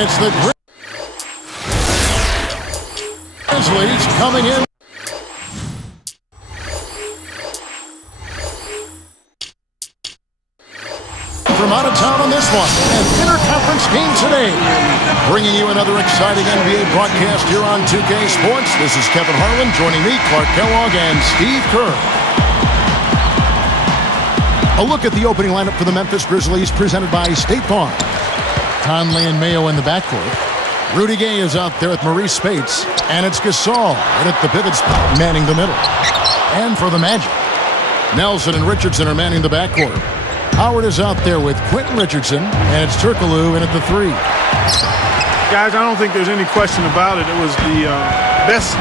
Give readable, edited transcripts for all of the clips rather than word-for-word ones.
And it's the Grizzlies coming in. From out of town on this one, an interconference game today. Bringing you another exciting NBA broadcast here on 2K Sports. This is Kevin Harlan, joining me, Clark Kellogg, and Steve Kerr. A look at the opening lineup for the Memphis Grizzlies, presented by State Farm. Conley and Mayo in the backcourt. Rudy Gay is out there with Maurice Spates, and it's Gasol right at the pivot spot, manning the middle. And for the Magic, Nelson and Richardson are manning the backcourt. Howard is out there with Quentin Richardson, and it's Turkoglu in at the 3. Guys, I don't think there's any question about it. It was the best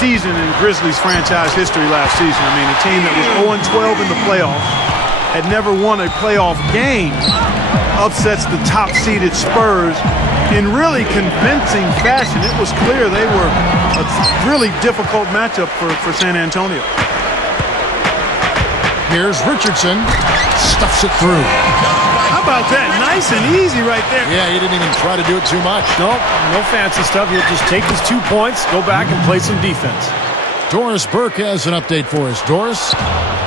season in Grizzlies franchise history last season. I mean, a team that was 0-12 in the playoffs, had never won a playoff game, upsets the top-seeded Spurs in really convincing fashion. It was clear they were a really difficult matchup for San Antonio. Here's Richardson. Stuffs it through. How about that? Nice and easy right there. Yeah, he didn't even try to do it too much. Nope, no fancy stuff. He'll just take his 2 points, go back and play some defense. Doris Burke has an update for us. Doris?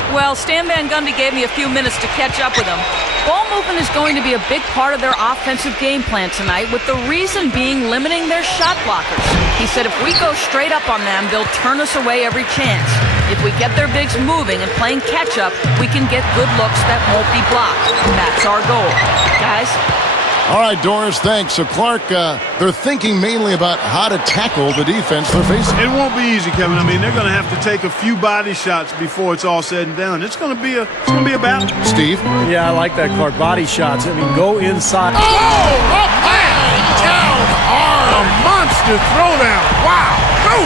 Well, Stan Van Gundy gave me a few minutes to catch up with him. Ball movement is going to be a big part of their offensive game plan tonight, with the reason being limiting their shot blockers. He said if we go straight up on them, they'll turn us away every chance. If we get their bigs moving and playing catch-up, we can get good looks that won't be blocked. That's our goal. Guys? All right, Doris, thanks. So, Clark, they're thinking mainly about how to tackle the defense they're facing. It won't be easy, Kevin. I mean, they're going to have to take a few body shots before it's all said and done. It's going to be a battle. Steve? Yeah, I like that, Clark. Body shots. I mean, go inside. Oh, up and down. A monster throwdown. Wow. Go.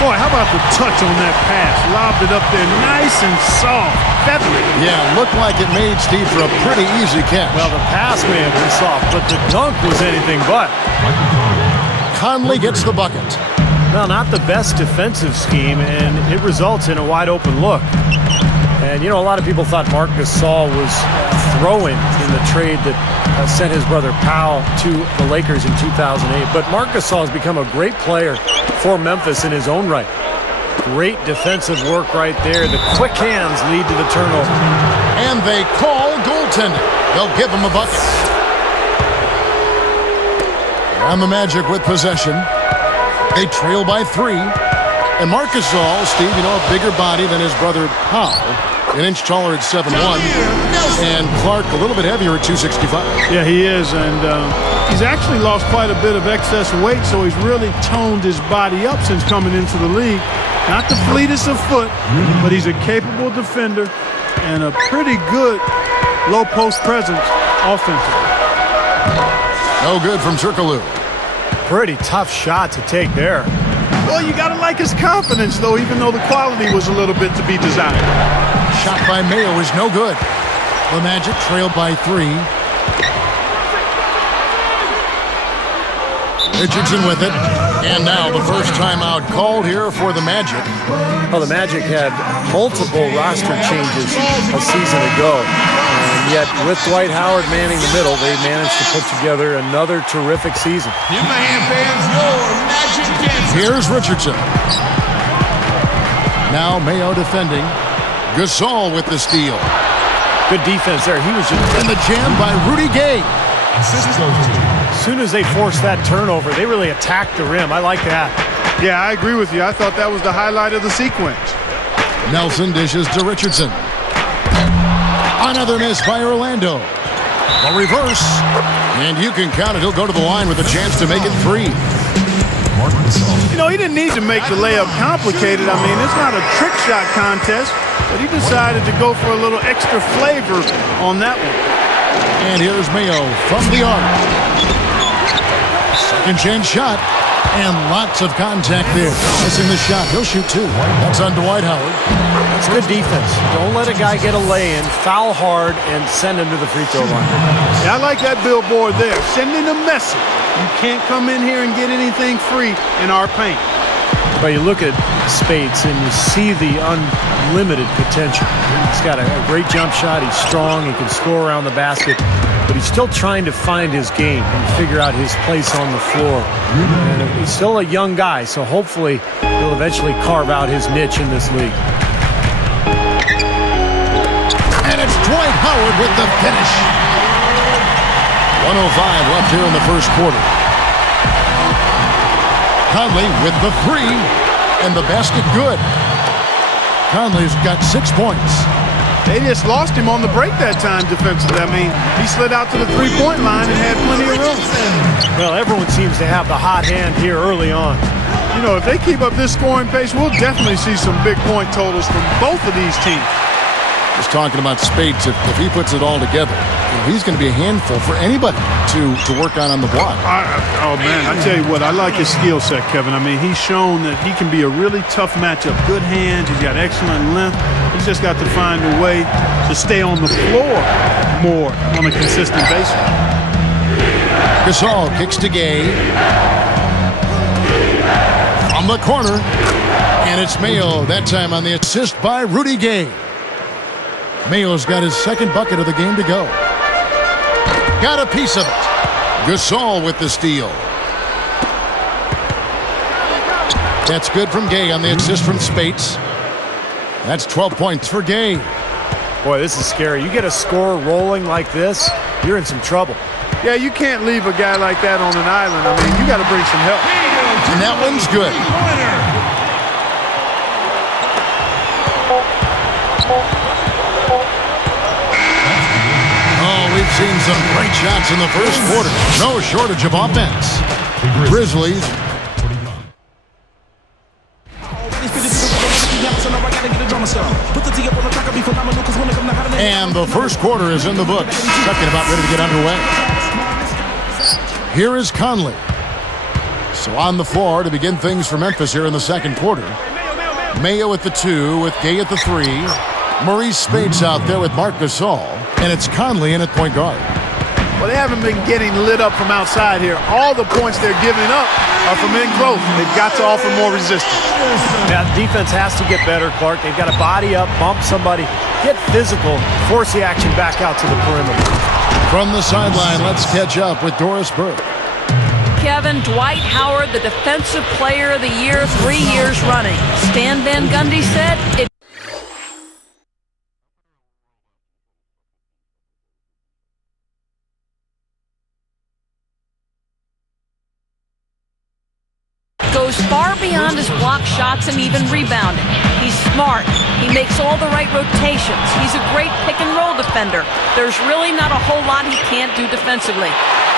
Boy, how about the touch on that pass? Lobbed it up there nice and soft. Feathery. Yeah, looked like it made Steve for a pretty easy catch. Well, the pass may have been soft, but the dunk was anything but. Conley gets the bucket. Well, not the best defensive scheme, and it results in a wide-open look. And, you know, a lot of people thought Marc Gasol was throwing in the trade that sent his brother Pau to the Lakers in 2008. But Marc Gasol has become a great player for Memphis in his own right. Great defensive work right there. The quick hands lead to the turnover. And they call goaltending. They'll give him a bucket. And the Magic with possession. They trail by 3. And Marc Gasol, Steve, you know, a bigger body than his brother Pau. An inch taller at 7'1". And Clark a little bit heavier at 265. Yeah, he is. And he's actually lost quite a bit of excess weight, so he's really toned his body up since coming into the league. Not the fleetest of foot, but he's a capable defender and a pretty good low post presence offensively. No good from Turkoglu. Pretty tough shot to take there. Well, you got to like his confidence, though, even though the quality was a little bit to be desired. Shot by Mayo is no good. The Magic trailed by 3. Richardson with it. And now the first timeout called here for the Magic. Well, the Magic had multiple roster changes a season ago. And yet, with Dwight Howard manning the middle, they managed to put together another terrific season. Here's Richardson. Now Mayo defending. Gasol with the steal. Good defense there. He was just... And the jam by Rudy Gay. As soon as they forced that turnover, they really attacked the rim. I like that. Yeah, I agree with you. I thought that was the highlight of the sequence. Nelson dishes to Richardson. Another miss by Orlando. A reverse. And you can count it. He'll go to the line with a chance to make it 3. You know, he didn't need to make the layup complicated. I mean, it's not a trick shot contest, but he decided to go for a little extra flavor on that one. And here's Mayo from the arc. Second chance shot. And lots of contact there. Missing the shot. He'll shoot 2. That's on Dwight Howard. That's good defense. Don't let a guy get a lay-in, foul hard, and send him to the free throw line. Yeah, I like that billboard there. Sending a message. You can't come in here and get anything free in our paint. But you look at Spates and you see the unlimited potential. He's got a great jump shot. He's strong. He can score around the basket. But he's still trying to find his game and figure out his place on the floor. And he's still a young guy, so hopefully he'll eventually carve out his niche in this league. And it's Dwight Howard with the finish. 1:05 left here in the first quarter. Conley with the three, and the basket good. Conley's got 6 points. They just lost him on the break that time defensively. I mean, he slid out to the three-point line and had plenty of room. Well, everyone seems to have the hot hand here early on. You know, if they keep up this scoring pace, we'll definitely see some big point totals from both of these teams. Just talking about Spates, if he puts it all together, he's going to be a handful for anybody to work on the block. Oh, man, I tell you what, I like his skill set, Kevin. I mean, he's shown that he can be a really tough matchup. Good hands, he's got excellent length. He's just got to find a way to stay on the floor more on a consistent basis. Gasol kicks to Gay. From the corner. And it's Mayo, that time on the assist by Rudy Gay. Mayo's got his second bucket of the game to go. Got a piece of it. Gasol with the steal. That's good from Gay on the assist from Spates. That's 12 points for Gay. Boy, this is scary. You get a score rolling like this, you're in some trouble. Yeah, you can't leave a guy like that on an island. I mean, you got to bring some help. And that one's good. We've seen some great shots in the first quarter. No shortage of offense. Grizzlies. And the first quarter is in the books. Second about ready to get underway. Here is Conley. So on the floor to begin things for Memphis here in the second quarter. Mayo at the 2 with Gay at the 3. Maurice Spates out there with Marc Gasol. And it's Conley in at point guard. Well, they haven't been getting lit up from outside here. All the points they're giving up are from in close. They've got to offer more resistance. Yeah, defense has to get better, Clark. They've got to body up, bump somebody, get physical, force the action back out to the perimeter. From the sideline, let's catch up with Doris Burke. Kevin, Dwight Howard, the Defensive Player of the Year, 3 years running. Stan Van Gundy said it goes far beyond his block shots and even rebounding. He's smart. He makes all the right rotations. He's a great pick-and-roll defender. There's really not a whole lot he can't do defensively.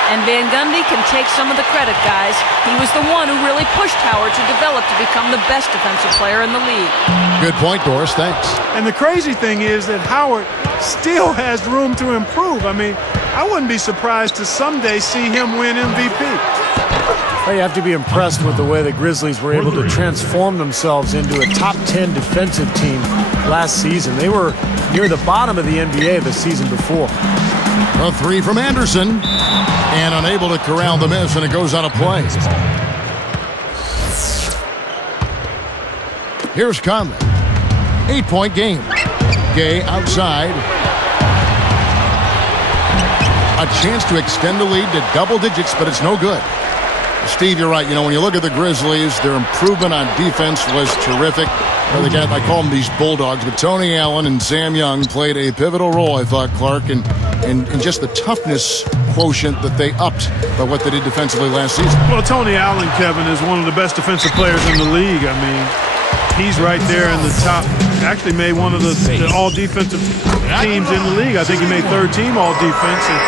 And Van Gundy can take some of the credit, guys. He was the one who really pushed Howard to develop to become the best defensive player in the league. Good point, Doris. Thanks. And the crazy thing is that Howard still has room to improve. I mean, I wouldn't be surprised to someday see him win MVP. Well, you have to be impressed with the way the Grizzlies were able to transform themselves into a top 10 defensive team last season. They were near the bottom of the NBA the season before. A 3 from Anderson. And unable to corral the miss, and it goes on a play. Here's Conley. 8-point game. Gay outside. A chance to extend the lead to double digits, but it's no good. Steve, you're right. You know, when you look at the Grizzlies, their improvement on defense was terrific. They got, I call them these bulldogs, but Tony Allen and Sam Young played a pivotal role, I thought, Clark, and just the toughness quotient that they upped by what they did defensively last season. Well, Tony Allen, Kevin, is one of the best defensive players in the league. I mean, he's right there in the top. Actually made one of the all-defensive teams in the league. I think he made third team all-defense, and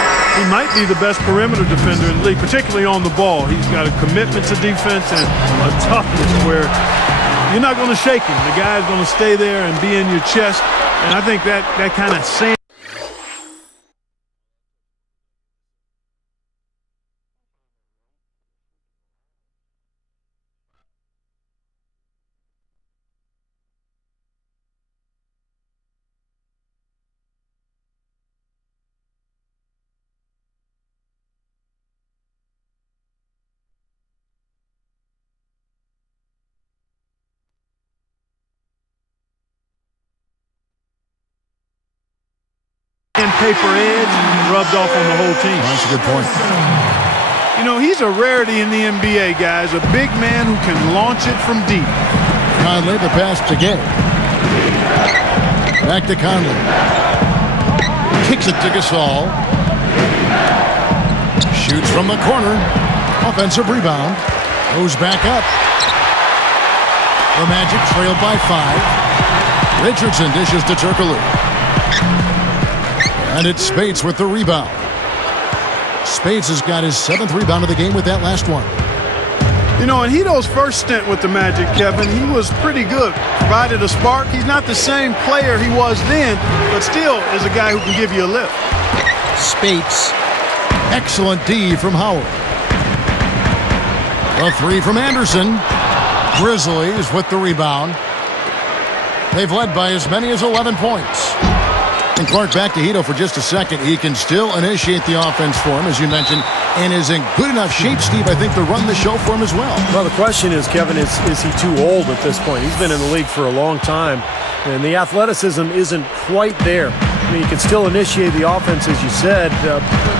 he might be the best perimeter defender in the league, particularly on the ball. He's got a commitment to defense and a toughness where you're not going to shake him. The guy's going to stay there and be in your chest, and I think that kind of sand. sandpaper edge rubbed off on the whole team. That's a good point. You know, he's a rarity in the NBA, guys. A big man who can launch it from deep. Conley, the pass to Gay. Back to Conley. Kicks it to Gasol. Shoots from the corner. Offensive rebound. Goes back up. The Magic trailed by 5. Richardson dishes to Turkoglu. And it's Spates with the rebound. Spates has got his 7th rebound of the game with that last one. You know, in Hito's first stint with the Magic, Kevin, he was pretty good. Provided a spark. He's not the same player he was then, but still is a guy who can give you a lift. Spates. Excellent D from Howard. A 3 from Anderson. Grizzlies with the rebound. They've led by as many as 11 points. And Clark, back to Hito for just a second. He can still initiate the offense for him, as you mentioned, and is in good enough shape, Steve, I think, to run the show for him as well. Well, the question is, Kevin, is he too old at this point? He's been in the league for a long time, and the athleticism isn't quite there. I mean, he can still initiate the offense, as you said,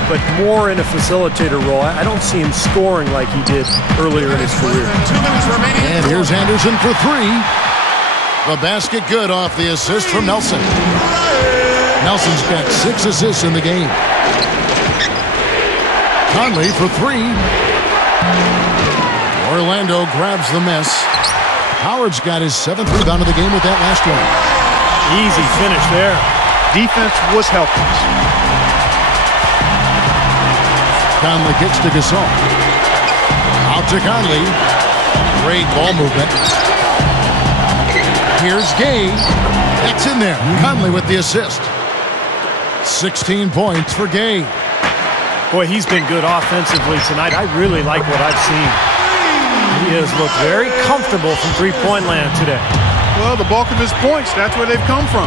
but more in a facilitator role. I don't see him scoring like he did earlier in his career. 2 minutes remaining. And here's Anderson for 3. The basket good off the assist from Nelson. Nelson's got 6 assists in the game. Conley for 3. Orlando grabs the miss. Howard's got his 7th rebound of the game with that last one. Easy finish there. Defense was helpless. Conley kicks to Gasol. Out to Conley. Great ball movement. Here's Gay. That's in there. Conley with the assist. 16 points for Gay. Boy, he's been good offensively tonight. I really like what I've seen. He has looked very comfortable from three-point land today. Well, the bulk of his points, that's where they've come from.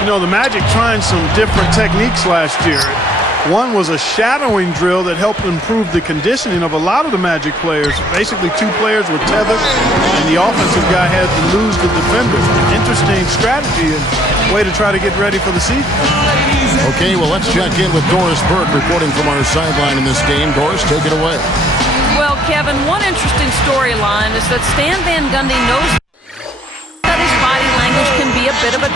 You know, the Magic trying some different techniques last year. One was a shadowing drill that helped improve the conditioning of a lot of the Magic players. Basically, 2 players were tethered, and the offensive guy had to lose the defender. Interesting strategy and way to try to get ready for the season. Okay, well, let's check in with Doris Burke reporting from our sideline in this game. Doris, take it away. Well, Kevin, one interesting storyline is that Stan Van Gundy knows that his body language can be a bit of a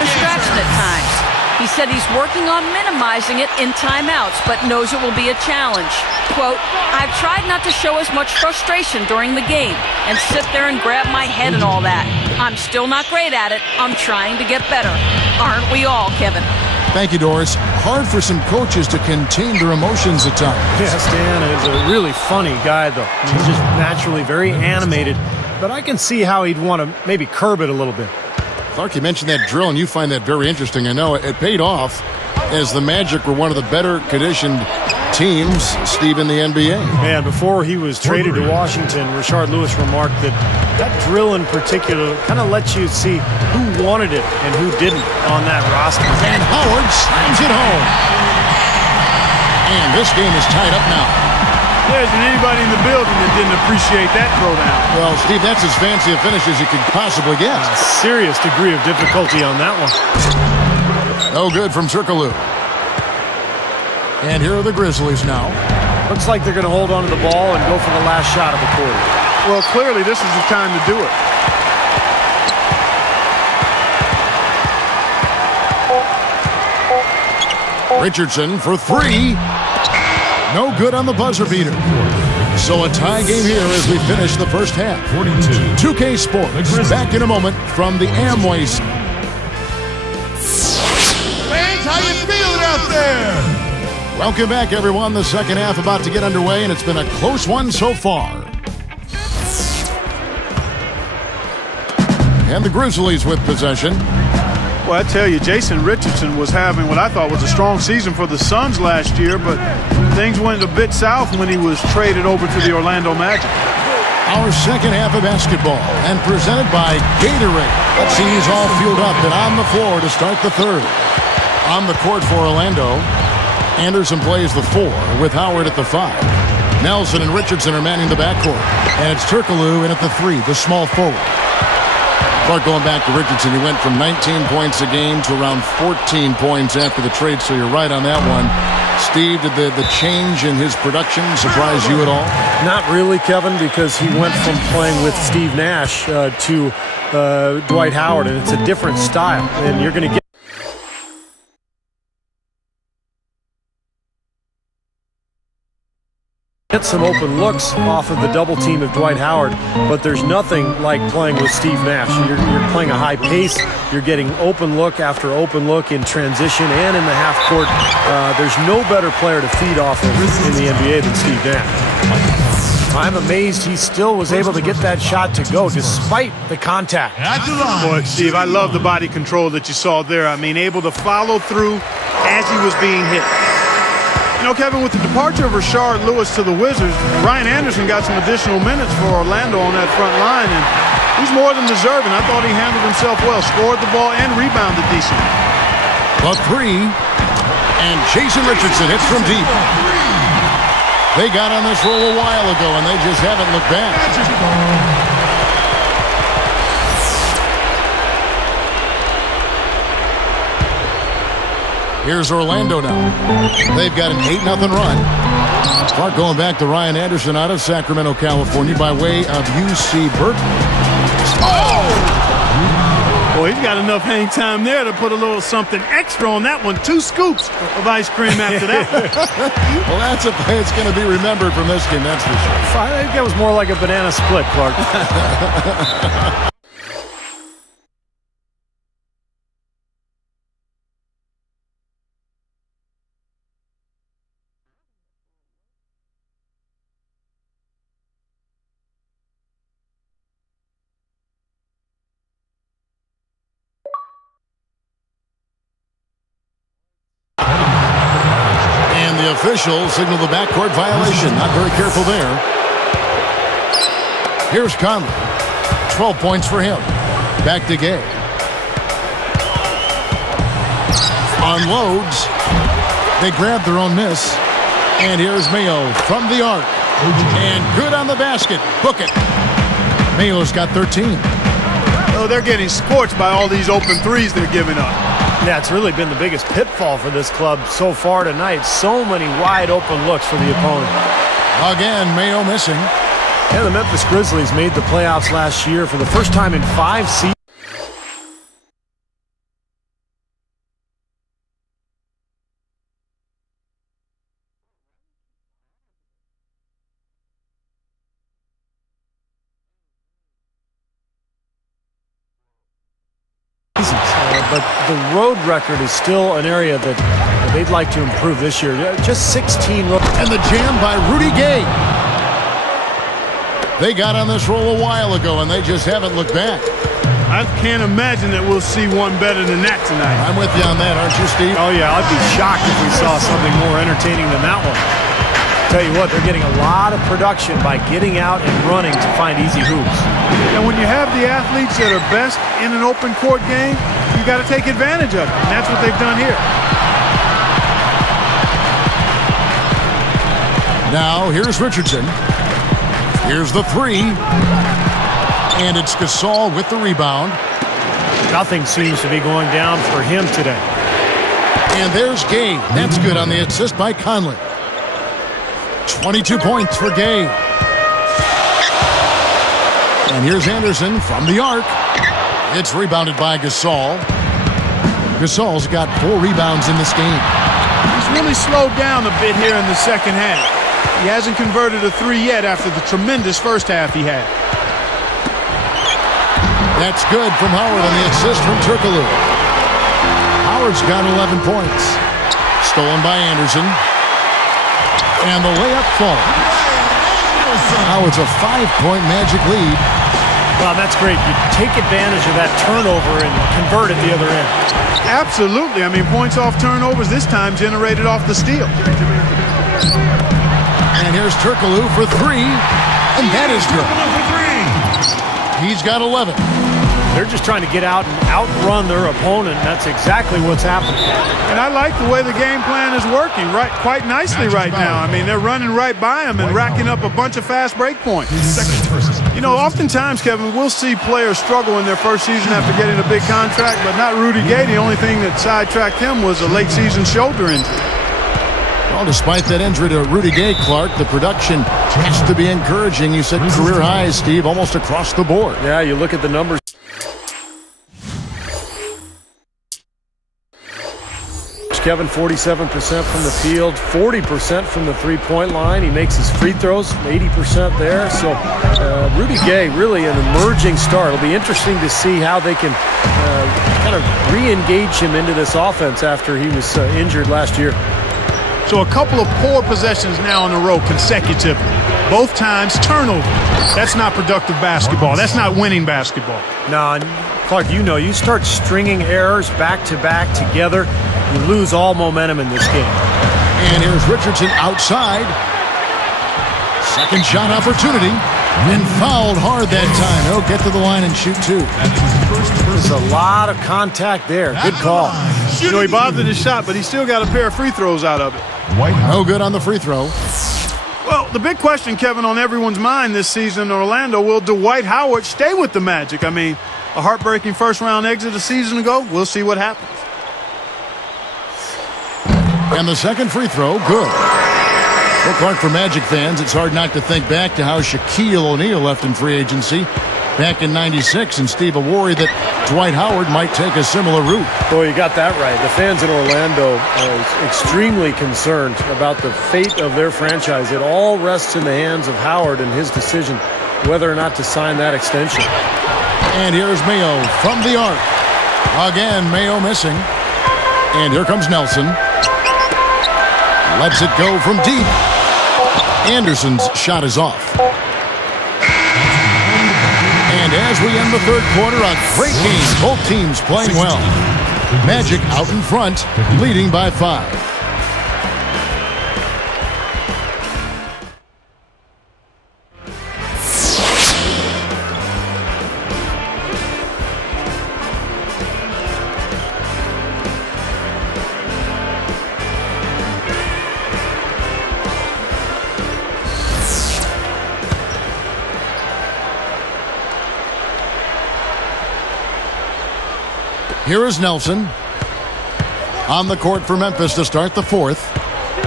distraction at times. He said he's working on minimizing it in timeouts, but knows it will be a challenge. Quote, "I've tried not to show as much frustration during the game and sit there and grab my head and all that. I'm still not great at it. I'm trying to get better. Aren't we all, Kevin?" Thank you, Doris. Hard for some coaches to contain their emotions at times. Yeah, Stan is a really funny guy, though. I mean, he's just naturally very animated, but I can see how he'd want to maybe curb it a little bit. Clark, you mentioned that drill, and you find that very interesting. I know it paid off as the Magic were one of the better conditioned teams, Steve, in the NBA. Man, before he was traded to Washington, Rashard Lewis remarked that drill in particular kind of lets you see who wanted it and who didn't on that roster. And Howard slams it home. And this game is tied up now. There isn't anybody in the building that didn't appreciate that throwdown. Well, Steve, that's as fancy a finish as you could possibly get. A serious degree of difficulty on that one. No good from Turkoglu. And here are the Grizzlies now. Looks like they're going to hold on to the ball and go for the last shot of the quarter. Well, clearly this is the time to do it. Richardson for 3. No good on the buzzer beater. So a tie game here as we finish the first half. 2K Sports back in a moment from the Amway. Fans, how you feeling out there? Welcome back, everyone. The second half about to get underway, and it's been a close one so far. And the Grizzlies with possession. Well, I tell you, Jason Richardson was having what I thought was a strong season for the Suns last year, but things went a bit south when he was traded over to the Orlando Magic. Our second half of basketball, and presented by Gatorade. Let's see who's all fueled up and on the floor to start the third. On the court for Orlando, Anderson plays the 4 with Howard at the 5. Nelson and Richardson are manning the backcourt. And it's Turkoglu in at the 3, the small forward. Clark, going back to Richardson, he went from 19 points a game to around 14 points after the trade, so you're right on that one. Steve, did the change in his production surprise you at all? Not really, Kevin, because he went from playing with Steve Nash to Dwight Howard, and it's a different style, and you're going to get some open looks off of the double team of Dwight Howard, but there's nothing like playing with Steve Nash. You're playing a high pace. You're getting open look after open look in transition and in the half court. There's no better player to feed off of in the NBA than Steve Nash. I'm amazed he still was able to get that shot to go despite the contact. Boy, Steve, I love the body control that you saw there. I mean, able to follow through as he was being hit. You know, Kevin, with the departure of Rashard Lewis to the Wizards, Ryan Anderson got some additional minutes for Orlando on that front line, and he's more than deserving. I thought he handled himself well, scored the ball and rebounded decently. A three, and Jason Richardson hits from deep. They got on this roll a while ago, and they just haven't looked back. Here's Orlando now. They've got an 8-0 run. Clark, going back to Ryan Anderson out of Sacramento, California, by way of UC Berkeley. Oh! Boy, he's got enough hang time there to put a little something extra on that one. 2 scoops of ice cream after that. Well, that's a play that's going to be remembered from this game, that's for sure. I think that was more like a banana split, Clark. Officials signal the backcourt violation. Not very careful there. Here's Conley. 12 points for him. Back to Gay. Unloads. They grab their own miss. And here's Mayo from the arc. And good on the basket. Book it. Mayo's got 13. Oh, they're getting scorched by all these open threes they're giving up. Yeah, it's really been the biggest pitfall for this club so far tonight. So many wide open looks for the opponent. Again, Mayo missing. Yeah, the Memphis Grizzlies made the playoffs last year for the first time in 5 seasons. But the road record is still an area that they'd like to improve this year. Just 16 road. And the jam by Rudy Gay. They got on this roll a while ago, and they just haven't looked back. I can't imagine that we'll see one better than that tonight. I'm with you on that, aren't you, Steve? Oh, yeah, I'd be shocked if we saw something more entertaining than that one. Tell you what, they're getting a lot of production by getting out and running to find easy hoops. And when you have the athletes that are best in an open court game, you got to take advantage of it. And that's what they've done here. Now, here's Richardson. Here's the three. And it's Gasol with the rebound. Nothing seems to be going down for him today. And there's Gay. That's good on the assist by Conley. 22 points for Gay. And here's Anderson from the arc. It's rebounded by Gasol. Gasol's got 4 rebounds in this game. He's really slowed down a bit here in the second half. He hasn't converted a 3 yet after the tremendous first half he had. That's good from Howard on the assist from Turkoglu. Howard's got 11 points. Stolen by Anderson. And the layup falls. Now it's a 5-point Magic lead. Wow, that's great. You take advantage of that turnover and convert at the other end. Absolutely. I mean, points off turnovers this time generated off the steal. And here's Turkoglu for 3. And that is good. He's got 11. They're just trying to get out and outrun their opponent, and that's exactly what's happening. And I like the way the game plan is working quite nicely right now. I mean, they're running right by him and racking up a bunch of fast break points. You know, oftentimes, Kevin, we'll see players struggle in their first season after getting a big contract, but not Rudy Gay. The only thing that sidetracked him was a late season shoulder injury. Well, despite that injury to Rudy Gay, Clark, the production has to be encouraging. You said career highs, Steve, almost across the board. Yeah, you look at the numbers. Kevin, 47% from the field, 40% from the three-point line. He makes his free throws, 80% there. So Rudy Gay, really an emerging star. It'll be interesting to see how they can kind of re-engage him into this offense after he was injured last year. So a couple of poor possessions now in a row consecutively. Both times turnover. That's not productive basketball. That's not winning basketball. No, Clark, you know, you start stringing errors back-to-back together, you lose all momentum in this game. And here's Richardson outside. Second shot opportunity. And fouled hard that time. He'll get to the line and shoot two. There's a lot of contact there. Good call. You know, he bothered his shot, but he still got a pair of free throws out of it. No good on the free throw. Well, the big question, Kevin, on everyone's mind this season in Orlando, will Dwight Howard stay with the Magic? I mean, a heartbreaking first-round exit a season ago. We'll see what happens. And the second free throw, good. Well, Clark, for Magic fans, it's hard not to think back to how Shaquille O'Neal left in free agency back in '96, and Steve, a worry that Dwight Howard might take a similar route. Boy, you got that right. The fans in Orlando are extremely concerned about the fate of their franchise. It all rests in the hands of Howard and his decision whether or not to sign that extension. And here's Mayo from the arc. Again, Mayo missing. And here comes Nelson. Lets it go from deep. Anderson's shot is off. And as we end the third quarter, a great game. Both teams playing well. Magic out in front, leading by 5. Here is Nelson on the court for Memphis to start the fourth.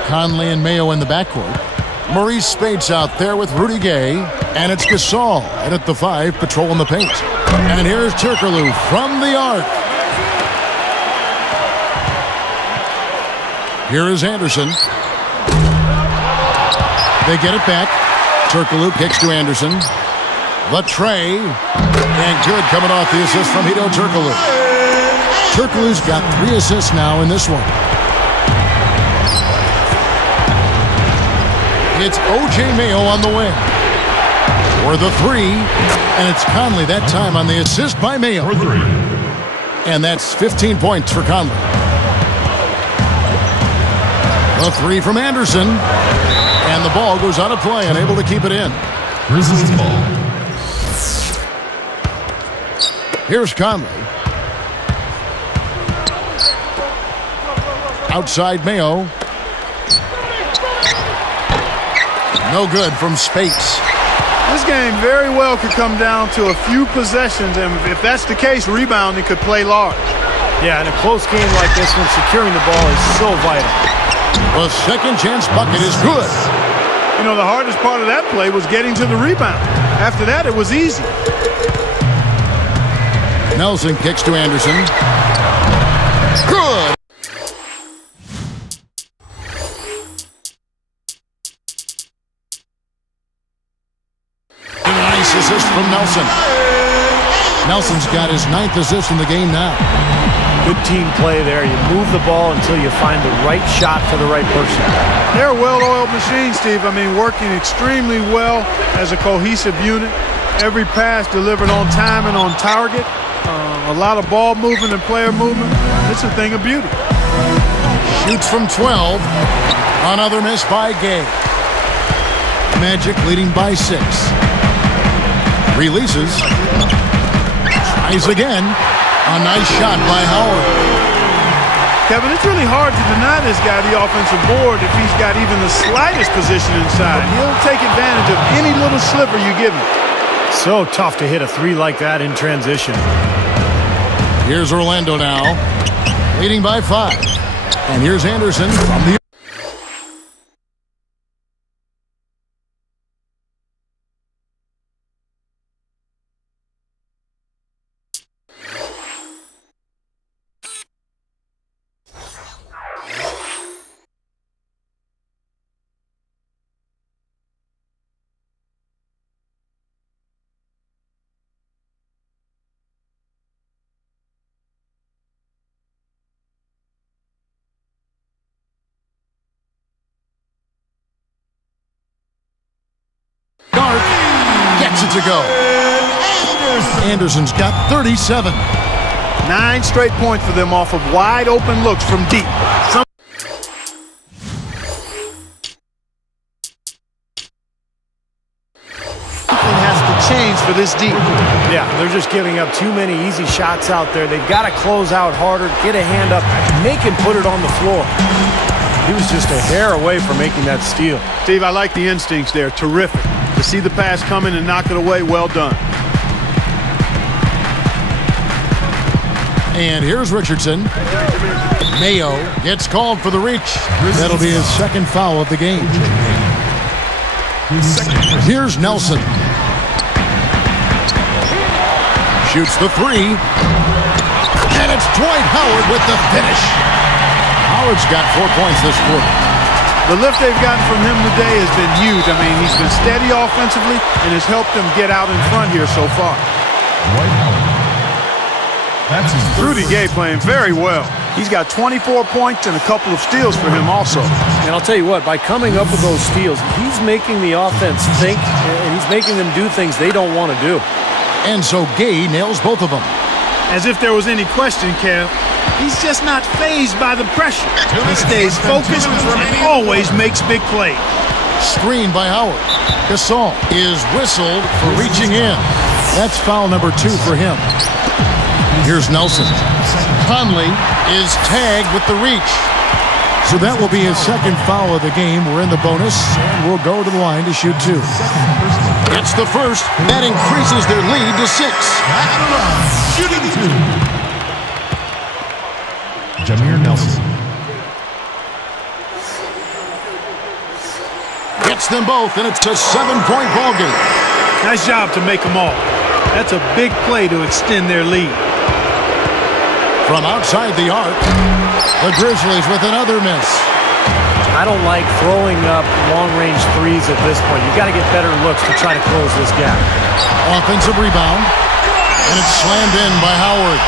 Conley and Mayo in the backcourt. Maurice Spates out there with Rudy Gay. And it's Gasol and at the 5 patrolling the paint. And here's Turkoglu from the arc. Here is Anderson. They get it back. Turkoglu kicks to Anderson. The tray. And good coming off the assist from Hedo Turkoglu. Turkoglu's got 3 assists now in this one. It's O.J. Mayo on the wing. For the 3. And it's Conley that time on the assist by Mayo. And that's 15 points for Conley. The 3 from Anderson. And the ball goes out of play, unable to keep it in. Grizzlies ball. Here's Conley. Outside Mayo. No good from Spates. This game very well could come down to a few possessions, and if that's the case, rebounding could play large. Yeah, in a close game like this one, securing the ball is so vital. The second chance bucket is good. You know, the hardest part of that play was getting to the rebound. After that, it was easy. Nelson kicks to Anderson. Good. Nice assist from Nelson. Nelson's got his 9th assist in the game now. Good team play there. You move the ball until you find the right shot for the right person. They're a well-oiled machine, Steve. I mean, working extremely well as a cohesive unit. Every pass delivered on time and on target. A lot of ball movement and player movement. It's a thing of beauty. Shoots from 12. Another miss by Gay. Magic leading by 6. Releases. Tries again. A nice shot by Howard. Kevin, it's really hard to deny this guy the offensive board if he's got even the slightest position inside. He'll take advantage of any little sliver you give him. So tough to hit a three like that in transition. Here's Orlando now, leading by 5. And here's Anderson from the... Gets it to go. Anderson's got 37. 9 straight points for them off of wide open looks from deep. Something has to change for this deep. Yeah, they're just giving up too many easy shots out there. They've got to close out harder, get a hand up, make him put it on the floor. He was just a hair away from making that steal. Steve, I like the instincts there. Terrific. To see the pass coming and knock it away, well done. And here's Richardson. Mayo gets called for the reach. That'll be his second foul of the game. Here's Nelson. Shoots the 3. And it's Dwight Howard with the finish. Howard's got 4 points this quarter. The lift they've gotten from him today has been huge. I mean, he's been steady offensively and has helped them get out in front here so far. That's his Rudy Gay playing very well. He's got 24 points and a couple of steals for him also. And I'll tell you what, by coming up with those steals, he's making the offense think, and he's making them do things they don't want to do. And so Gay nails both of them. As if there was any question, Kev. He's just not fazed by the pressure. He stays focused and always makes big plays. Screen by Howard. Gasol is whistled for reaching in. That's foul number 2 for him. Here's Nelson. Conley is tagged with the reach. So that will be his second foul of the game. We're in the bonus, and we'll go to the line to shoot 2. It's the first. That increases their lead to 6. shooting 2. Jameer Nelson. Gets them both, and it's a 7-point ball game. Nice job to make them all. That's a big play to extend their lead. From outside the arc, the Grizzlies with another miss. I don't like throwing up long-range threes at this point. You've got to get better looks to try to close this gap. Offensive rebound, and it's slammed in by Howard.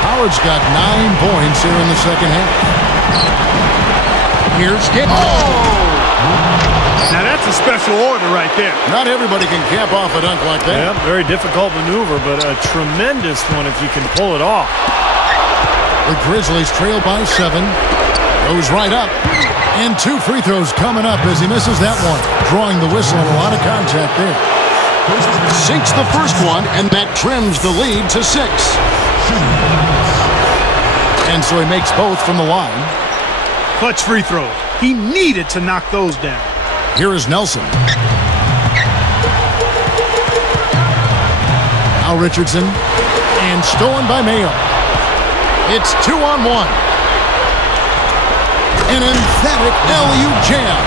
Howard's got 9 points here in the second half. Here's Gay. Oh! Now that's a special order right there. Not everybody can cap off a dunk like that. Yeah, very difficult maneuver, but a tremendous one if you can pull it off. The Grizzlies trail by 7. Goes right up. And 2 free throws coming up as he misses that one. Drawing the whistle and a lot of contact there. Sinks the first one, and that trims the lead to 6. And so he makes both from the line. Clutch free throws. He needed to knock those down. Here is Nelson. Now Richardson. And stolen by Mayo. It's 2-on-1. An emphatic alley-oop jam.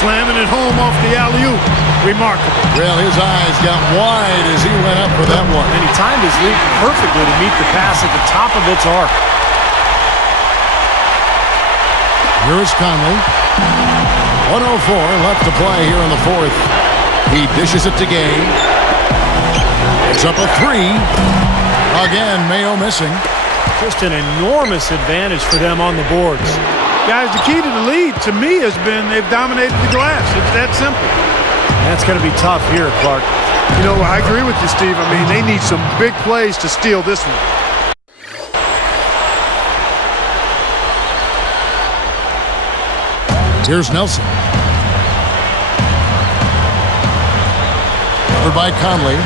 Slamming it home off the alley-oop. Remarkable. Well, his eyes got wide as he went up for that one. And he timed his leap perfectly to meet the pass at the top of its arc. Here is Conley. 1:04 left to play here in the fourth. He dishes it to Gay. It's up a 3. Again, Mayo missing. Just an enormous advantage for them on the boards. Guys, the key to the lead, to me, has been they've dominated the glass. It's that simple. That's going to be tough here, Clark. You know, I agree with you, Steve. I mean, they need some big plays to steal this one. Here's Nelson. Covered by Conley.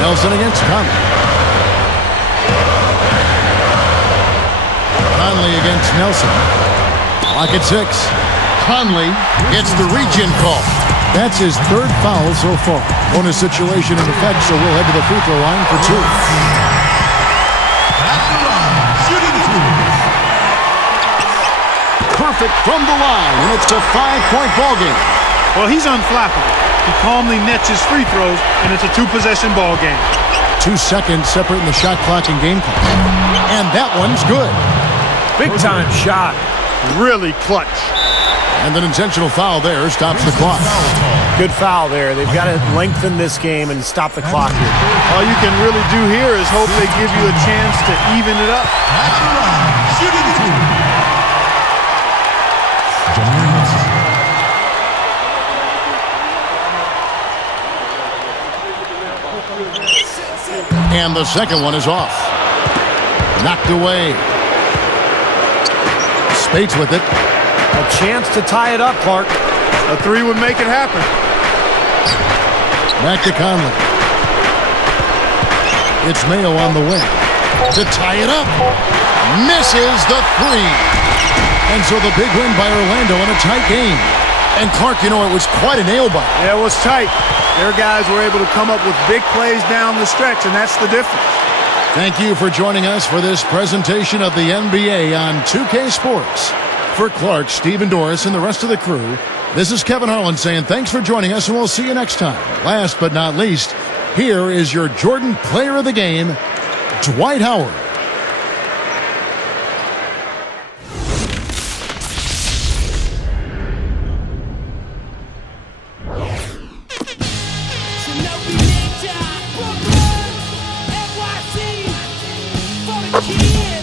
Nelson against Conley. Conley against Nelson. Clock at 6. Conley gets the reach-in call. That's his third foul so far. Bonus situation in effect, so we'll head to the free throw line for 2. Shooting 2. Perfect from the line, and it's a 5-point ball game. Well, he's unflappable. He calmly nets his free throws, and it's a 2-possession ball game. 2 seconds separating the shot clock and game clock. And that one's good. Big-time shot. Really clutch. And an intentional foul there stops the clock. Good foul there. They've got to lengthen this game and stop the clock here. All you can really do here is hope they give you a chance to even it up. Shooting 2. And the second one is off. Knocked away. Spates with it. A chance to tie it up, Clark. A 3 would make it happen. Back to Conley. It's Mayo on the wing. To tie it up. Misses the 3. And so the big win by Orlando in a tight game. And Clark, you know, it was quite a nail-biter. Yeah, it was tight. Their guys were able to come up with big plays down the stretch, and that's the difference. Thank you for joining us for this presentation of the NBA on 2K Sports. For Clark, Stephen Doris, and the rest of the crew, this is Kevin Harlan saying thanks for joining us, and we'll see you next time. Last but not least, here is your Jordan Player of the Game, Dwight Howard. NYC for the kids.